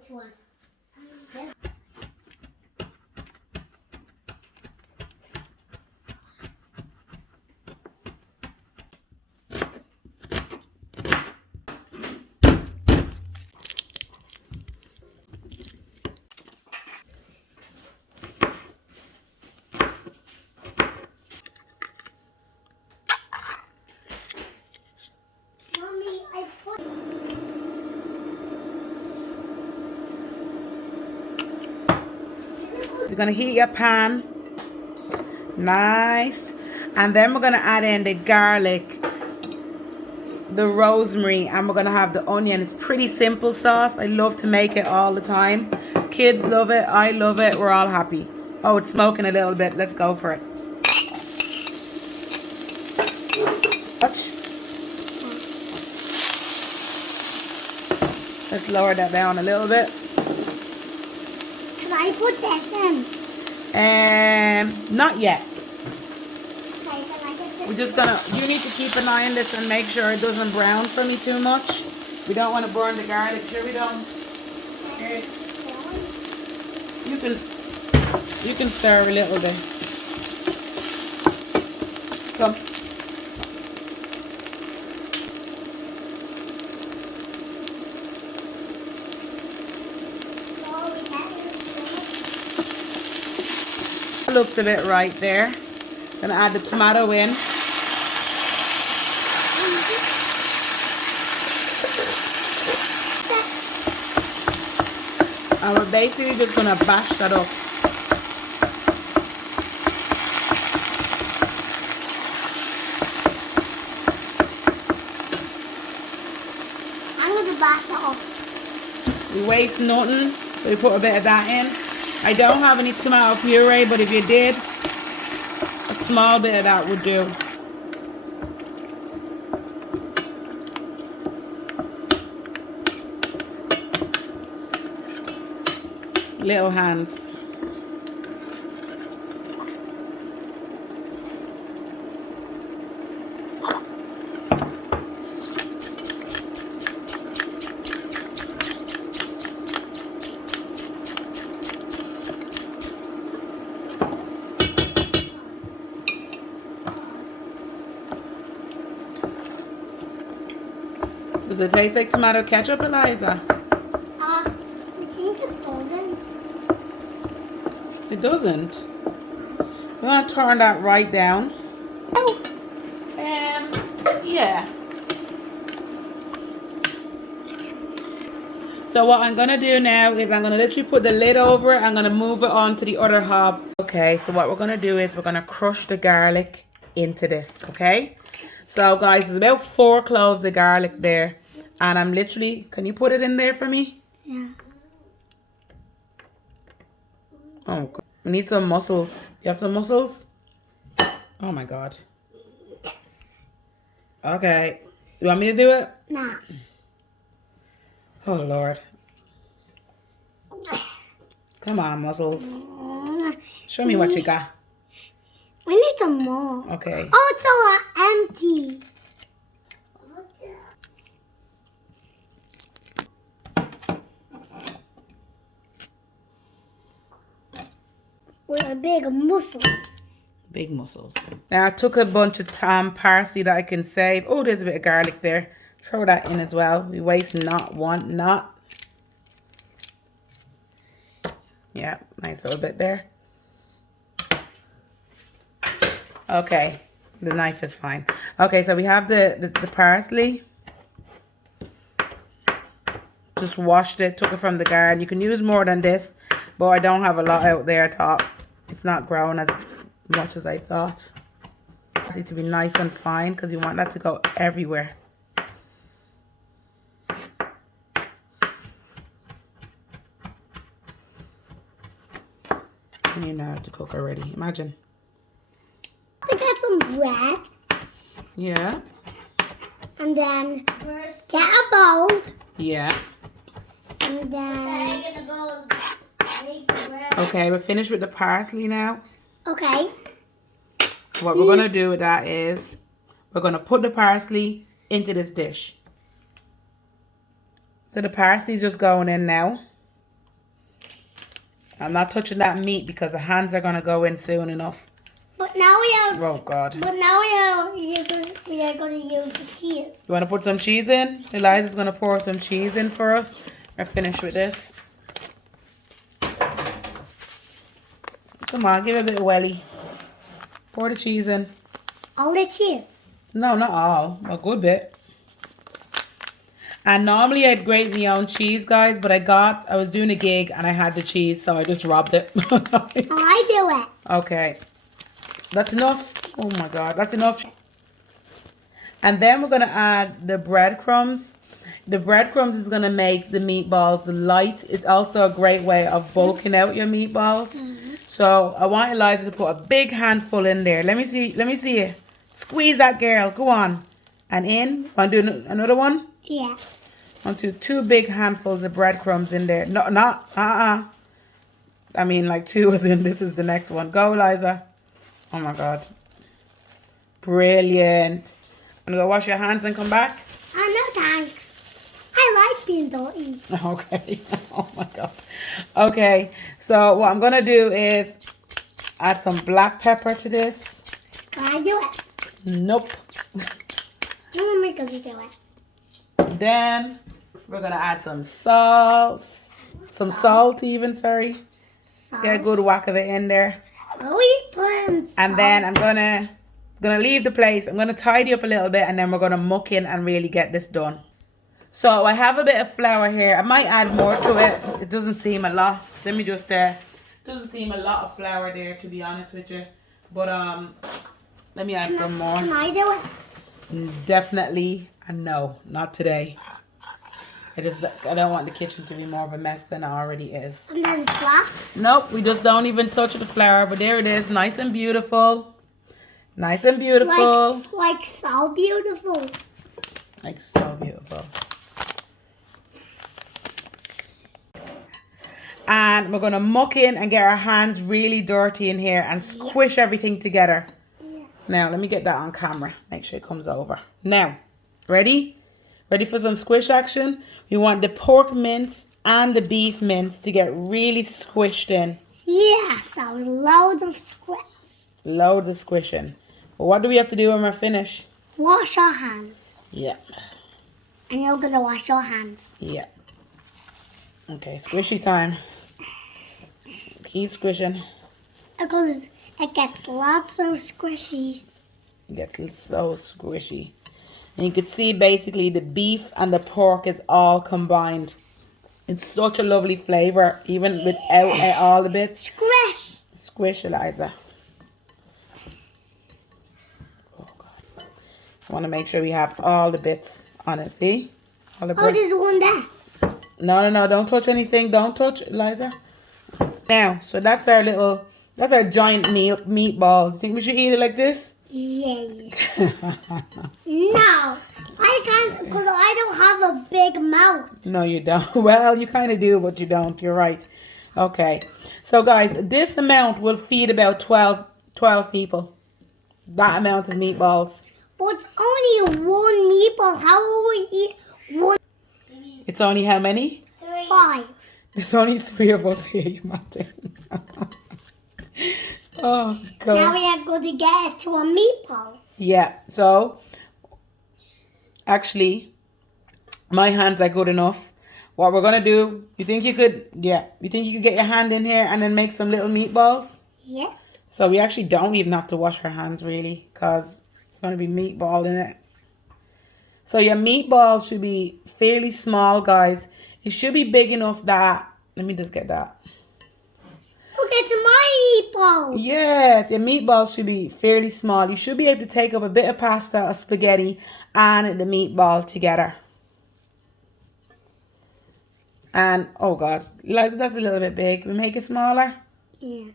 Which one? Yeah. Mommy, I put... You're gonna heat your pan. Nice. And then we're gonna add in the garlic, the rosemary, and we're gonna have the onion. It's pretty simple sauce. I love to make it all the time. Kids love it. I love it. We're all happy. Oh, it's smoking a little bit. Let's go for it. Watch. Let's lower that down a little bit. Can I put this in? Not yet. Okay, can I get this? We're just gonna, you need to keep an eye on this and make sure it doesn't brown for me too much. We don't want to burn the garlic. Sure we don't. Here. You can stir a little bit. Come. Looks a bit right there. Gonna add the tomato in. And we're basically just gonna bash that up. I'm going to bash it up. We waste nothing, so we put a bit of that in. I don't have any tomato puree, but if you did, a small bit of that would do. Little hands. Does it taste like tomato ketchup, Eliza? I think it doesn't. It doesn't. We're gonna turn that right down. Oh. Yeah. So what I'm gonna do now is I'm gonna literally put the lid over it. I'm gonna move it on to the other hob. Okay, so what we're gonna do is we're gonna crush the garlic into this, okay? So guys, there's about 4 cloves of garlic there. And I'm literally, can you put it in there for me? Yeah. Oh, God. We need some mussels. You have some mussels? Oh my God. Okay. You want me to do it? Nah. Oh Lord. Come on, mussels. Show me what you got. We need some more. Okay. Oh, it's so empty. With big mussels. Big mussels. Now I took a bunch of parsley that I can save. Oh, there's a bit of garlic there. Throw that in as well. We waste not, want not. Yeah, nice little bit there. Okay, the knife is fine. Okay, so we have the parsley. Just washed it, took it from the garden. You can use more than this, but I don't have a lot out there. I thought it's not grown as much as I thought. It needs to be nice and fine because you want that to go everywhere. And you know how to cook already. Imagine. I got some bread. Yeah. And then get a bowl. Yeah. And then... Okay, we're finished with the parsley now. Okay. What we're going to do with that is we're going to put the parsley into this dish. So the parsley's just going in now. I'm not touching that meat because the hands are gonna go in soon enough. But now we are. Oh God. But now we are going to use the cheese. You want to put some cheese in? Eliza's gonna pour some cheese in for us. We're finished with this. Come on, give it a bit of welly. Pour the cheese in. All the cheese. No, not all. A good bit. And normally I'd grate my own cheese, guys, but I was doing a gig and I had the cheese, so I just robbed it. I do it. Okay. That's enough. Oh my God, that's enough. And then we're going to add the breadcrumbs. The breadcrumbs is going to make the meatballs light. It's also a great way of bulking out your meatballs. So I want Eliza to put a big handful in there. Let me see you. Squeeze that, girl. Go on. And in. Want to do another one? Yeah. Want to do 2 big handfuls of breadcrumbs in there. No, not. I mean, like 2 as in this is the next one. Go, Eliza. Oh my God. Brilliant. I'm going to go wash your hands and come back. No thanks. I like being dirty. Okay. Oh my God. Okay. So what I'm going to do is add some black pepper to this. Can I do it? Nope. Mommy going to do it. Then we're going to add some salt. Some salt even, sorry. Salt. Get a good whack of it in there. We put salt. And then I'm gonna leave the place. I'm gonna tidy up a little bit and then we're gonna muck in and really get this done. So I have a bit of flour here. I might add more to it. It doesn't seem a lot. Let me just doesn't seem a lot of flour there, to be honest with you. But let me add some more. Can I do it? Definitely no, not today. I don't want the kitchen to be more of a mess than it already is. And then flat? Nope, we just don't even touch the flour, but there it is, nice and beautiful. Nice and beautiful. Like so beautiful. Like so beautiful. And we're going to muck in and get our hands really dirty in here and squish everything together. Yeah. Now, let me get that on camera. Make sure it comes over. Now, ready? Ready for some squish action? We want the pork mince and the beef mince to get really squished in. Yeah, so loads of squish. Loads of squishing. But what do we have to do when we're finished? Wash our hands. Yeah. And you're going to wash your hands. Yeah. Okay, squishy time. Keep squishing. Because it gets lots of squishy. It gets so squishy. And you can see basically the beef and the pork is all combined. It's such a lovely flavor, even without all the bits. Squish. Squish, Eliza. Oh God. I want to make sure we have all the bits on it, see? All the Oh, there's one there. No, don't touch anything. Don't touch, Eliza. Now, so that's our giant meatball. Do you think we should eat it like this? Yeah. No, I can't because I don't have a big mouth. No, you don't. Well, you kind of do, but you don't. You're right. Okay. So, guys, this amount will feed about 12 people. That amount of meatballs. But it's only one meatball. How will we eat one? It's only how many? 5. There's only 3 of us here, you might. Oh, God. Now we are going to get it to a meatball. Yeah, so actually, my hands are good enough. What we're going to do, you think you could get your hand in here and then make some little meatballs? Yeah. So we actually don't even have to wash our hands really because it's going to be meatball in it. So your meatballs should be fairly small, guys. It should be big enough that, let me just get that. Look, it's my meatball. Yes, your meatballs should be fairly small. You should be able to take up a bit of pasta or spaghetti and the meatball together. And, oh God, Eliza, that's a little bit big. We make it smaller? Yeah.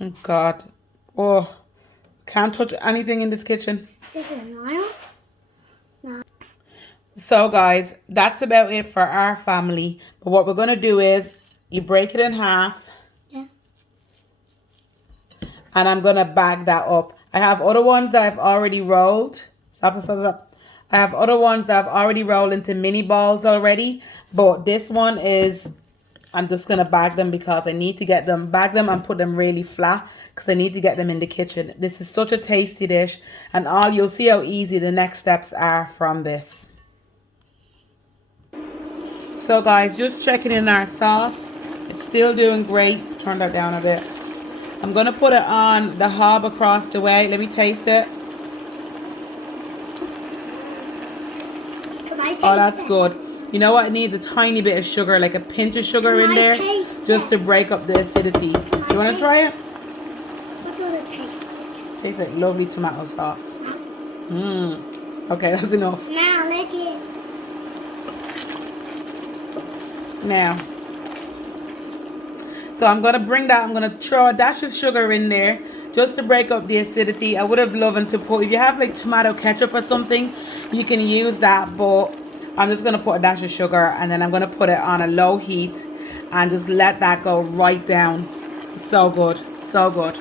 Oh God. Oh, can't touch anything in this kitchen. This is mine. No. So guys, that's about it for our family. But what we're going to do is You break it in half. Yeah. And I'm going to bag that up. I have other ones that I've already rolled. Stop. I have other ones that I've already rolled into mini balls already. But this one is, I'm just going to bag them because I need to get them, bag them and put them really flat because I need to get them in the kitchen. This is such a tasty dish. And you'll see how easy the next steps are from this. So guys, just checking in our sauce. It's still doing great. Turn that down a bit. I'm going to put it on the hob across the way. Let me taste it. Oh, that's good. You know what? It needs a tiny bit of sugar, like a pinch of sugar in there, just to break up the acidity. You want to try it? What does it taste like? Tastes like lovely tomato sauce. Okay, that's enough. Now, lick it. Now. So I'm going to bring that, I'm going to throw a dash of sugar in there just to break up the acidity. I would have loved to put, if you have like tomato ketchup or something, you can use that, but I'm just going to put a dash of sugar and then I'm going to put it on a low heat and just let that go right down. So good. So good.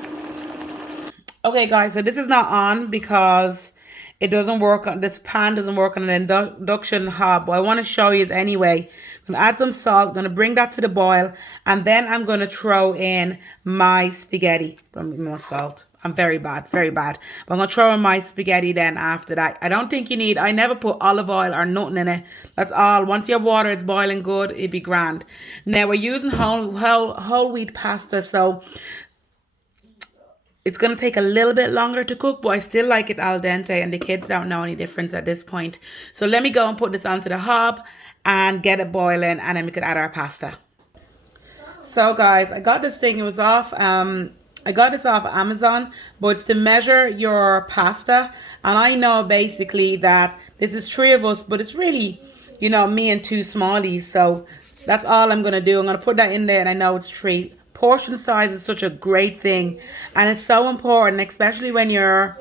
Okay guys, so this is not on because it doesn't work on, this pan doesn't work on an induction hob, but I want to show you anyway. I'm going to add some salt, going to bring that to the boil, and then I'm going to throw in my spaghetti. More salt. I'm very bad, very bad. But I'm going to throw in my spaghetti then after that. I don't think you need, I never put olive oil or nothing in it. That's all. Once your water is boiling good, it'd be grand. Now we're using whole wheat pasta, so it's going to take a little bit longer to cook, but I still like it al dente, and the kids don't know any difference at this point. So let me go and put this onto the hob and get it boiling, and then we could add our pasta. So guys, I got this thing, it was off, I got this off Amazon, but it's to measure your pasta. And I know basically that this is 3 of us, but it's really, you know, me and 2 smallies. So that's all I'm going to do. I'm going to put that in there, and I know it's 3. Portion size is such a great thing, and it's so important, especially when you're,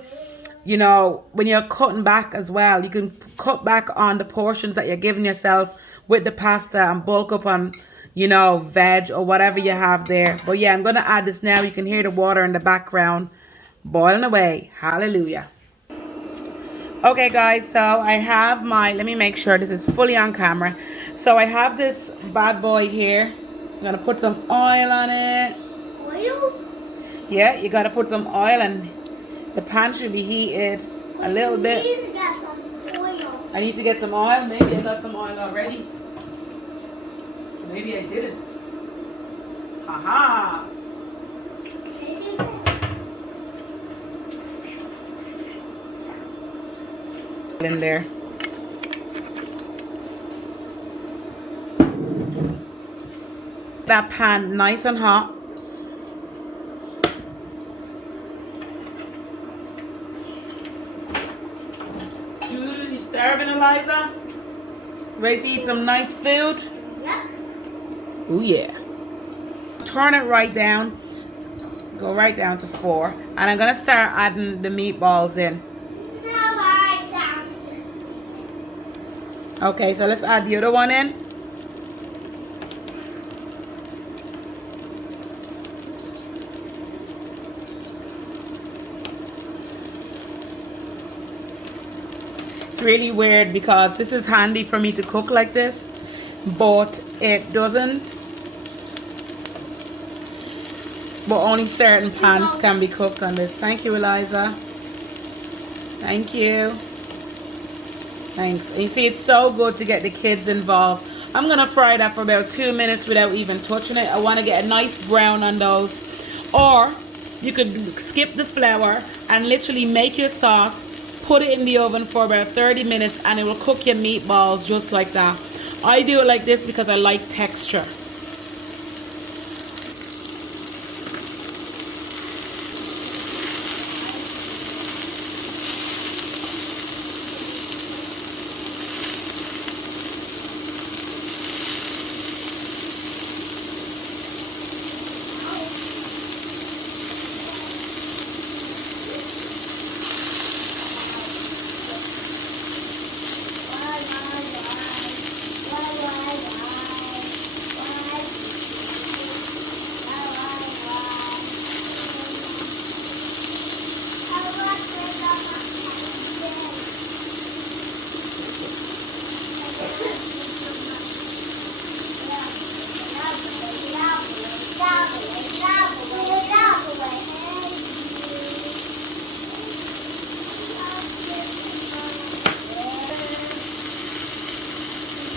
you know, when you're cutting back as well. You can cut back on the portions that you're giving yourself with the pasta and bulk up on, you know, veg or whatever you have there. But yeah, I'm going to add this now. You can hear the water in the background boiling away. Hallelujah. Okay guys, so I have my, let me make sure this is fully on camera. So I have this bad boy here. I'm going to put some oil on it. Oil? Yeah, you got to put some oil, and the pan should be heated a little bit. You need to get some oil. I need to get some oil. Maybe I got some oil already. Maybe I didn't. Aha! In there. That pan nice and hot. You starving, Eliza? Ready to eat some nice food? Yep. Oh yeah. Turn it right down. Go right down to 4. And I'm going to start adding the meatballs in. Okay, so let's add the other one in. It's really weird because this is handy for me to cook like this, but it doesn't. But only certain pans can be cooked on this. Thank you, Eliza. Thank you. Thanks. And you see, it's so good to get the kids involved. I'm going to fry that for about 2 minutes without even touching it. I want to get a nice brown on those. Or you could skip the flour and literally make your sauce, put it in the oven for about 30 minutes, and it will cook your meatballs just like that. I do it like this because I like texture.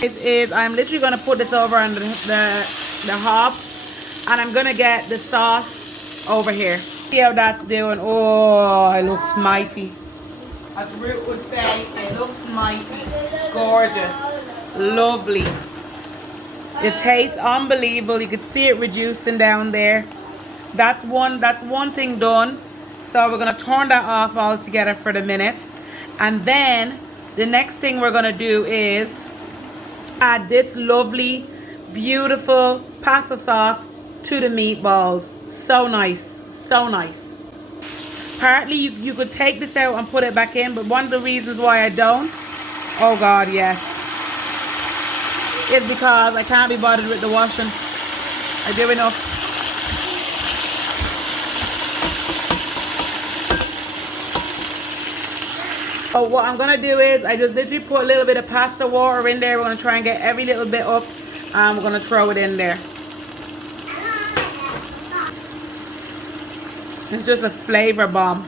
Is I'm literally gonna put this over on the hob, and I'm gonna get the sauce over here. See how that's doing. Oh, it looks mighty. As Ruth would say, it looks mighty, gorgeous, lovely. It tastes unbelievable. You can see it reducing down there. That's one thing done. So we're gonna turn that off altogether for the minute, and then the next thing we're gonna do is add this lovely, beautiful pasta sauce to the meatballs. So nice, so nice. Partly you could take this out and put it back in, but one of the reasons why I don't, oh God, yes, is because I can't be bothered with the washing. I do enough. So what I'm gonna do is I just literally put a little bit of pasta water in there. We're gonna try and get every little bit up, and we're gonna throw it in there. It's just a flavor bomb.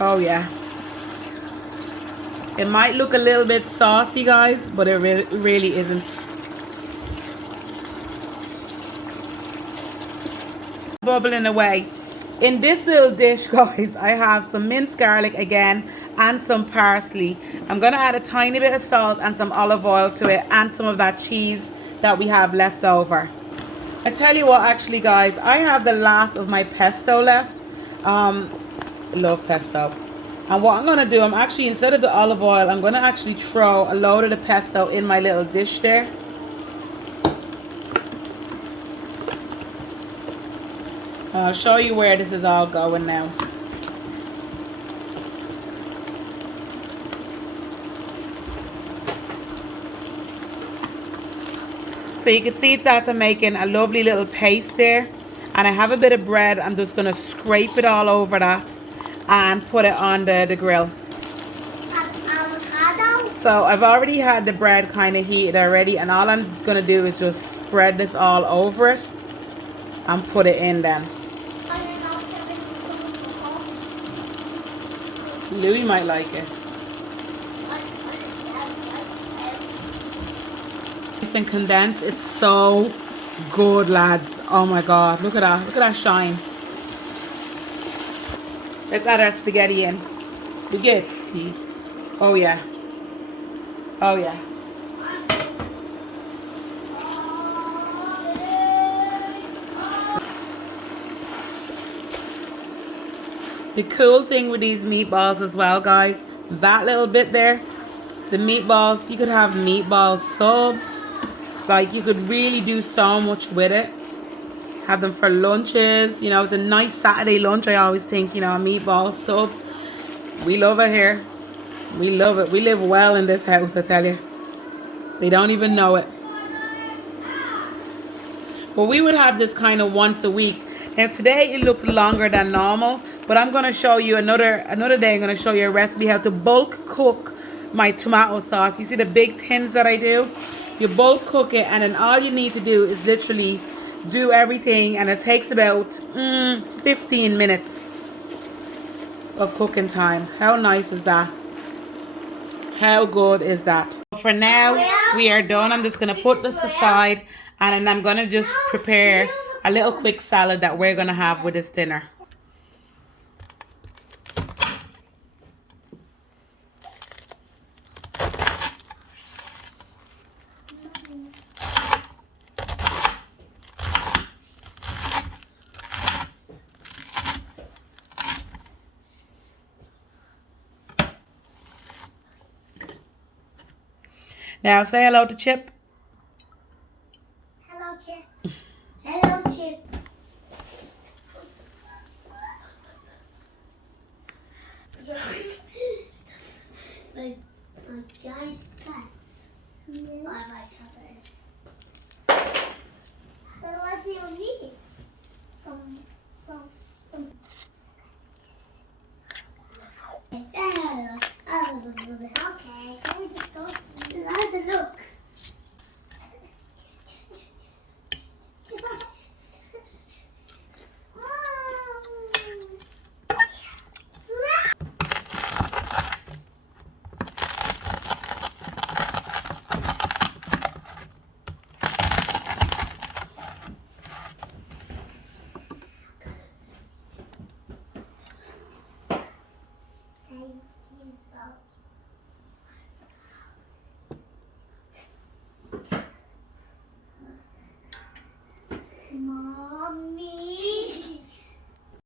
Oh yeah. It might look a little bit saucy, guys, but it really isn't. Bubbling away. In this little dish, guys, I have some minced garlic again and some parsley. I'm gonna add a tiny bit of salt and some olive oil to it, and some of that cheese that we have left over. I tell you what, actually, guys, I have the last of my pesto left. Love pesto. And what I'm gonna do, I'm actually, instead of the olive oil, I'm gonna actually throw a load of the pesto in my little dish there. I'll show you where this is all going now. So you can see it's after making a lovely little paste there. And I have a bit of bread. I'm just going to scrape it all over that and put it on the grill. Avocado. So I've already had the bread kind of heated already. And all I'm going to do is just spread this all over it and put it in then. Louis might like it. And condensed, it's so good, lads. Oh my God, look at that shine. Let's add our spaghetti in. Spaghetti. Oh yeah. Oh yeah. The cool thing with these meatballs as well, guys, that little bit there, the meatballs, you could have meatball subs. Like, you could really do so much with it. Have them for lunches. You know, it's a nice Saturday lunch. I always think, you know, a meatball sub. We love it here. We love it. We live well in this house, I tell you. They don't even know it. Well, we would have this kind of once a week. Now, today it looked longer than normal. But I'm going to show you another day. I'm going to show you a recipe how to bulk cook my tomato sauce. You see the big tins that I do? You bulk cook it, and then all you need to do is literally do everything, and it takes about 15 minutes of cooking time. How nice is that? How good is that? For now, we are done. I'm just going to put this aside, and then I'm going to just prepare a little quick salad that we're going to have with this dinner. Now say hello to Chip.